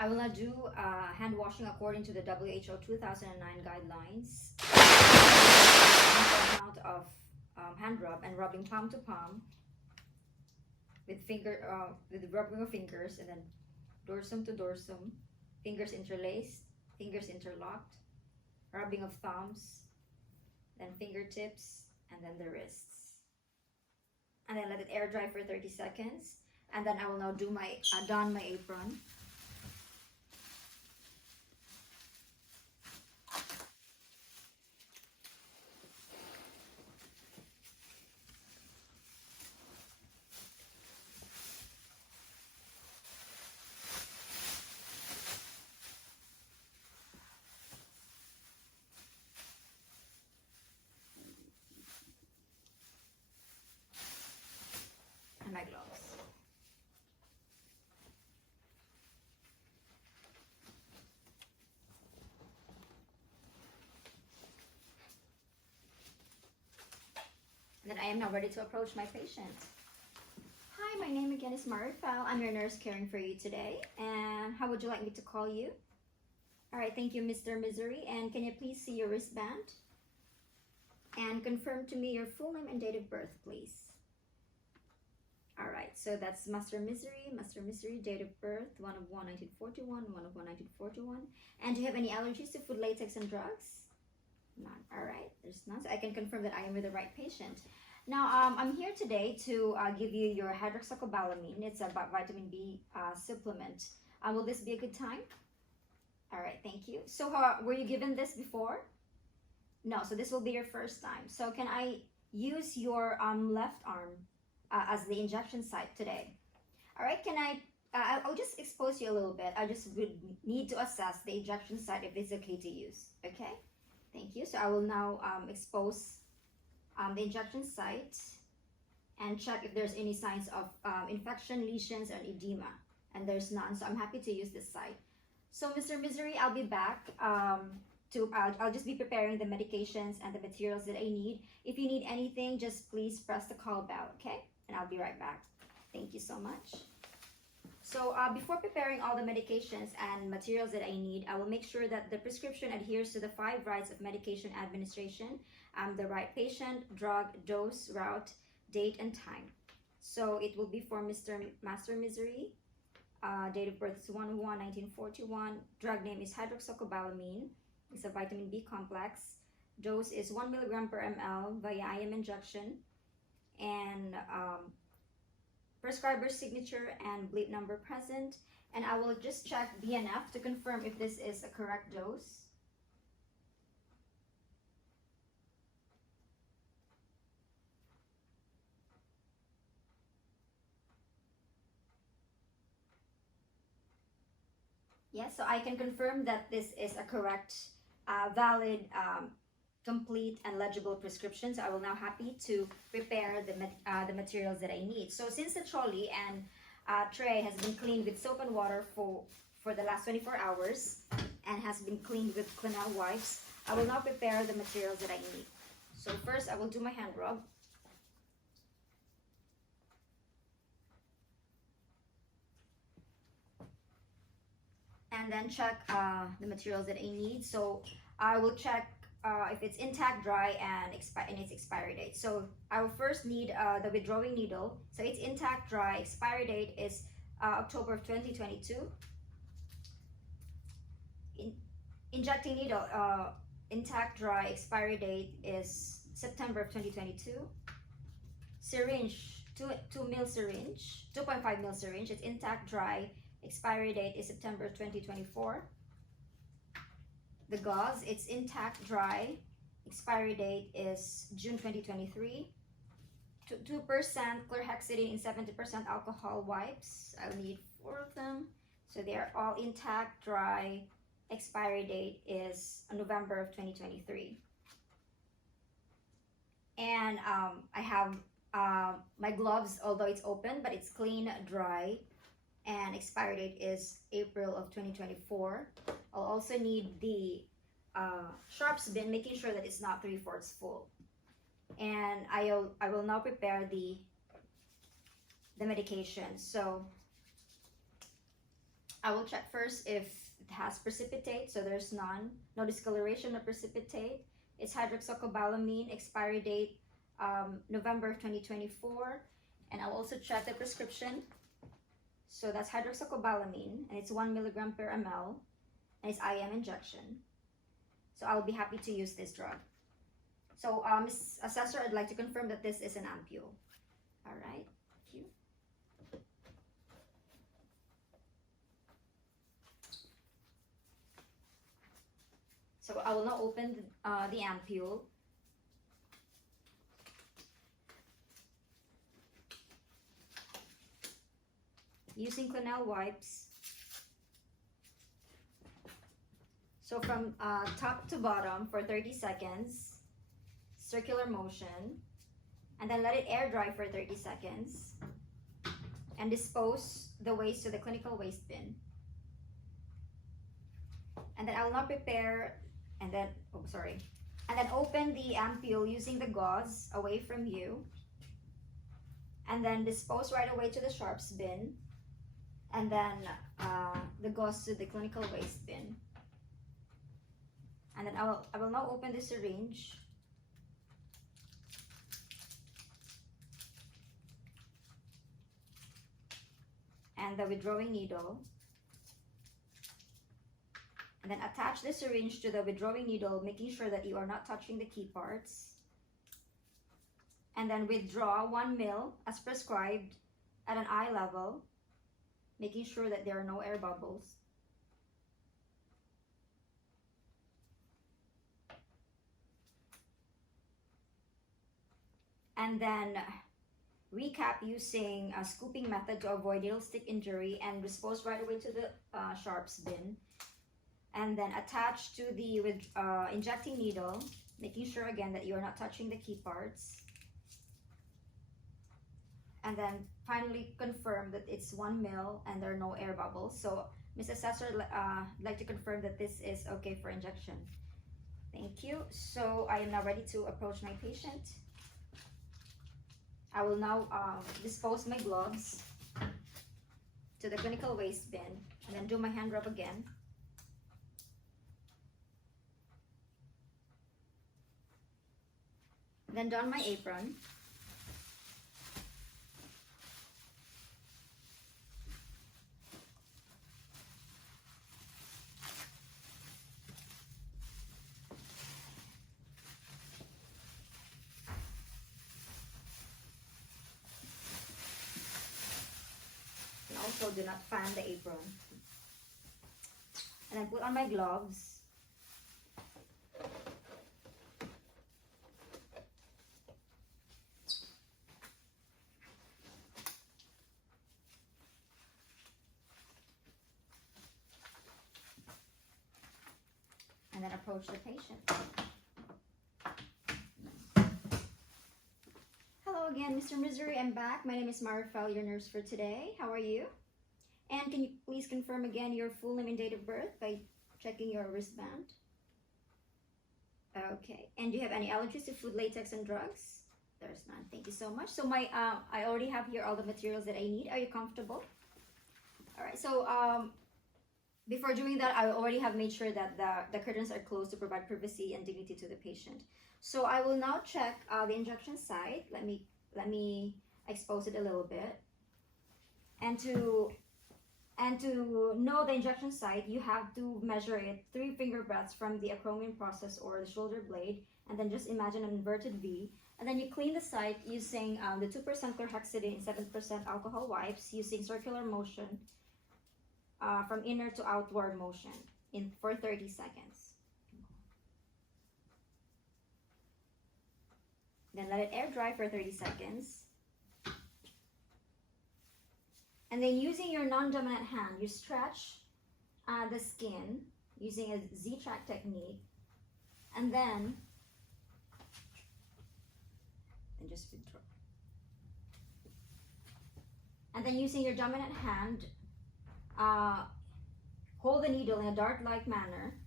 I will now do hand washing according to the WHO 2009 guidelines. Amount of hand rub and rubbing palm to palm with rubbing of fingers, and then dorsum to dorsum, fingers interlaced, fingers interlocked, rubbing of thumbs, then fingertips, and then the wrists. And then let it air dry for 30 seconds. And then I will now do my don my apron. And my gloves. And then I am now ready to approach my patient. Hi, my name again is Marifel. I'm your nurse caring for you today. And how would you like me to call you? All right, thank you, Mr. Misery. And can you please see your wristband? And confirm to me your full name and date of birth, please. All right, so that's Master Misery, date of birth, 1/1/1941, 1/1/1941. And do you have any allergies to food, latex, and drugs? None. All right, there's none. So I can confirm that I am with the right patient. Now, I'm here today to give you your hydroxycobalamin. It's a vitamin B supplement. Will this be a good time? All right, thank you. So were you given this before? No, so this will be your first time. So can I use your left arm as the injection site today? All right, I'll just expose you a little bit. I just would need to assess the injection site if it's okay to use, okay? Thank you. So I will now expose the injection site and check if there's any signs of infection, lesions, and edema. And there's none, so I'm happy to use this site. So Mr. Misery, I'll be back. I'll just be preparing the medications and the materials that I need. If you need anything, just please press the call bell, okay? And I'll be right back. Thank you so much. So before preparing all the medications and materials that I need, I will make sure that the prescription adheres to the 5 rights of medication administration, the right patient, drug, dose, route, date, and time. So it will be for Master Misery. Date of birth is 1/1/1941. Drug name is hydroxycobalamin. It's a vitamin B complex. Dose is 1 milligram per ml via IM injection. And prescriber's signature and bleep number present. And I will just check BNF to confirm if this is a correct dose. Yes, so I can confirm that this is a correct, valid, complete, and legible prescription. So I will now happy to prepare the materials that I need. So since the trolley and tray has been cleaned with soap and water for the last 24 hours and has been cleaned with Clinell wipes, I will now prepare the materials that I need. So first I will do my hand rub. And then check the materials that I need. So I will check if it's intact, dry, and its expiry date. So I will first need the withdrawing needle. So it's intact, dry, expiry date is October of 2022. Injecting needle, intact, dry, expiry date is September of 2022. Syringe, 2 mil syringe, 2.5 mil syringe. It's intact, dry, expiry date is September 2024. The gauze, it's intact, dry, expiry date is June 2023. 2% chlorhexidine in 70% alcohol wipes. I'll need 4 of them. So they are all intact, dry, expiry date is November of 2023. And I have my gloves, although it's open, but it's clean, dry, and expiry date is April of 2024. I'll also need the sharps bin, making sure that it's not 3/4 full. And I will now prepare the medication. So I will check first if it has precipitate, so there's none. No discoloration of precipitate. It's hydroxycobalamin, expiry date November 2024. And I'll also check the prescription. So that's hydroxycobalamin, and it's 1 milligram per ml, and it's IM injection. So I'll be happy to use this drug. So Ms. Assessor, I'd like to confirm that this is an ampule. All right, thank you. So I will now open the ampule. Using Clinell wipes. So from top to bottom for 30 seconds, circular motion, and then let it air dry for 30 seconds, and dispose the waste to the clinical waste bin. And then I will now prepare, and then open the ampule using the gauze away from you, and then dispose right away to the sharps bin, and then the gauze to the clinical waste bin. And then I will now open the syringe. And the withdrawing needle. And then attach the syringe to the withdrawing needle, making sure that you are not touching the key parts. And then withdraw 1 ml as prescribed at an eye level, making sure that there are no air bubbles. And then recap using a scooping method to avoid needle stick injury, and dispose right away to the sharps bin. And then attach to the injecting needle, making sure again that you are not touching the key parts. And then finally confirm that it's 1 ml and there are no air bubbles. So Ms. Assessor, I'd like to confirm that this is okay for injection. Thank you. So I am now ready to approach my patient. I will now dispose my gloves to the clinical waste bin, and then do my hand rub again. Then don my apron. Also, do not fan the apron. And then put on my gloves. And then approach the patient. Hello again, Mr. Misery. I'm back. My name is Marifel, your nurse for today. How are you? And can you please confirm again your full name and date of birth by checking your wristband? Okay. And do you have any allergies to food, latex, and drugs? There's none. Thank you so much. So I already have here all the materials that I need. Are you comfortable? All right. So before doing that, I already have made sure that the curtains are closed to provide privacy and dignity to the patient. So I will now check the injection site. Let me expose it a little bit. And to know the injection site, you have to measure it 3 finger breadths from the acromion process or the shoulder blade, and then just imagine an inverted V. And then you clean the site using the 2% chlorhexidine, 7% alcohol wipes, using circular motion from inner to outward motion for 30 seconds. Then let it air dry for 30 seconds. And then using your non-dominant hand, you stretch the skin using a Z-track technique. And then just withdraw. And then using your dominant hand, hold the needle in a dart-like manner,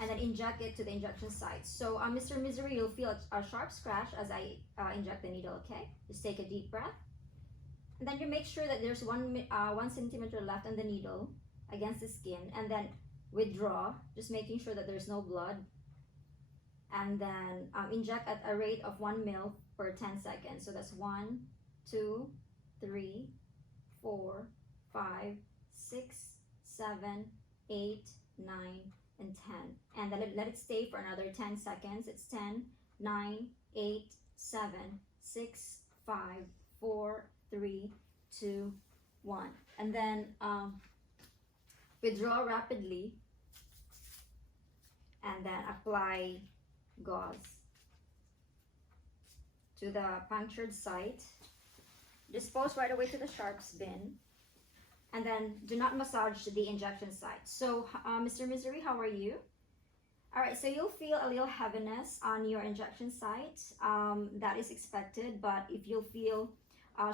and then inject it to the injection site. So Mr. Misery, you'll feel a sharp scratch as I inject the needle, okay? Just take a deep breath. And then you make sure that there's 1 centimeter left on the needle. against the skin, and then withdraw, just making sure that there's no blood, and then inject at a rate of 1 ml per 10 seconds. So that's 1, 2, 3, 4, 5, 6, 7, 8, 9, and 10. And then let it stay for another 10 seconds. It's 10, 9, 8, 7, 6, 5, 4, 3, 2, 1. And then withdraw rapidly, and then apply gauze to the punctured site. Dispose right away to the sharps bin, and then do not massage the injection site. So Mr. Misery, how are you? All right, so you'll feel a little heaviness on your injection site. That is expected, but if you'll feel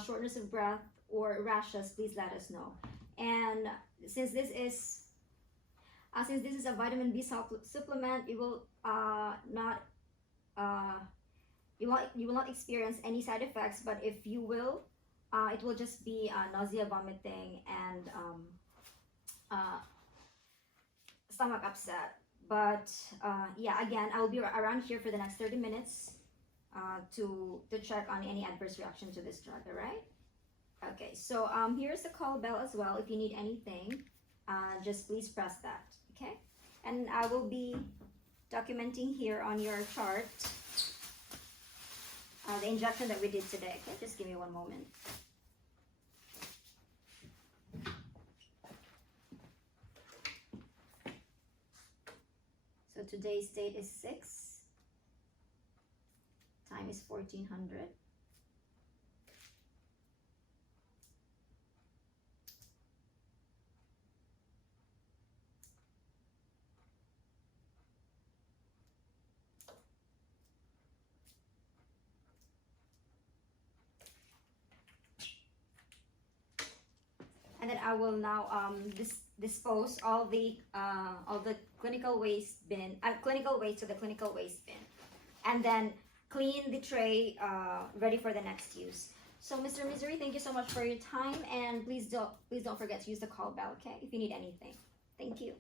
shortness of breath or rashes, please let us know. And since this is a vitamin B supplement, you will not experience any side effects. But if you will, it will just be nausea, vomiting, and stomach upset. But yeah, again, I will be around here for the next 30 minutes to check on any adverse reaction to this drug. All right? Okay, so here's the call bell as well. If you need anything, just please press that. Okay, and I will be documenting here on your chart the injection that we did today. Okay, just give me one moment. So today's date is 6. Time is 1400. And then I will now dispose all the clinical waste bin, clinical waste to the clinical waste bin, and then clean the tray, ready for the next use. So Mr. Misery, thank you so much for your time, and please don't forget to use the call bell, okay, if you need anything. Thank you.